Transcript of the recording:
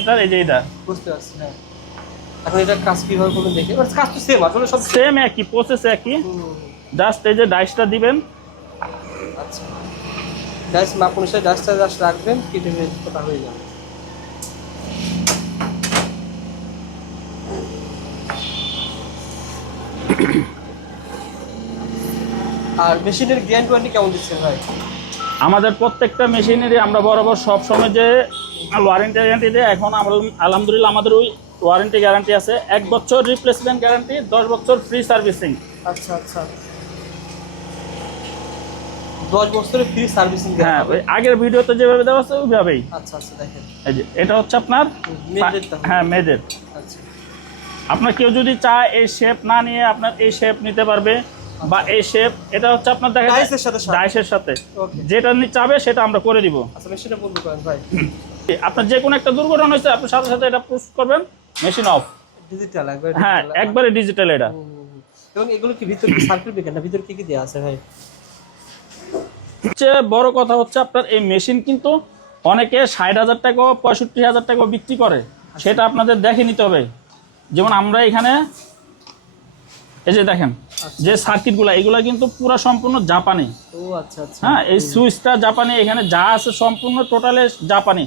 Centre এই যে এটা। বুঝতে পারছি, হ্যাঁ। এখন এটা কাজ কিভাবে করবেন দেখি, কাজ তো সেম আসলে সব সেম একই প্রসেস একই, জাস্ট এই যে ডাইসটা দিবেন। আচ্ছা, ডাইস মাপ অনুসারে ডাইসটা জাস্ট রাখবেন, কেটে কথা হয়ে যাবে। আর মেশিনের গ্যারান্টি ওয়ারেন্টি কেমন দিচ্ছেন ভাই? আমাদের প্রত্যেকটা মেশিনেরই আমরা বরাবর সব সময় যে ওয়ারেন্টি গ্যারান্টি দিই, এখন আমরা আলহামদুলিল্লাহ আমাদের ওই ওয়ারেন্টি গ্যারান্টি আছে 1 বছর রিপ্লেসমেন্ট গ্যারান্টি, 10 বছর ফ্রি সার্ভিসিং। আচ্ছা আচ্ছা, 10 বছরের ফ্রি সার্ভিসিং। হ্যাঁ, ওই আগের ভিডিওতে যেভাবে দেওয়া আছে ওইভাবেই। আচ্ছা আচ্ছা, দেখেন এই যে এটা হচ্ছে আপনার মেজরটা। হ্যাঁ মেজর। আচ্ছা আপনার কেউ যদি চায় এই শেপ না নিয়ে আপনার এই শেপ নিতে পারবে, বা এই শেপ, এটা হচ্ছে আপনার দেখা যায় ডাইসের সাথে ডাইসের সাথে ওকে। যেটা চাবে সেটা আমরা করে দিব। আচ্ছা, মেশিনটা বন্ধ করেন ভাই। আপনার যে কোনো একটা দুর্ঘটনা হয়েছে আপনি সাথে সাথে এটা পুশ করবেন, মেশিন অফ। ডিজিটাল একবার, হ্যাঁ, একবারে ডিজিটাল এটা। এবং এগুলো কি ভিতরে কি সার্কিট ব্রেকার না, ভিতরে কি কি দেওয়া আছে ভাই? সবচেয়ে বড় কথা হচ্ছে আপনার এই মেশিন কিন্তু অনেকে 60,000 টাকা 65,000 টাকা বিক্রি করে, সেটা আপনাদের দেখে নিতে হবে। যেমন আমরা এখানে এই যে দেখেন যে সার্কিটগুলো, এগুলা কিন্তু পুরো সম্পূর্ণ জাপানি। ও আচ্ছা আচ্ছা, হ্যাঁ, এই সুইচটা জাপানি, এখানে যা আছে সম্পূর্ণ টোটালে জাপানি।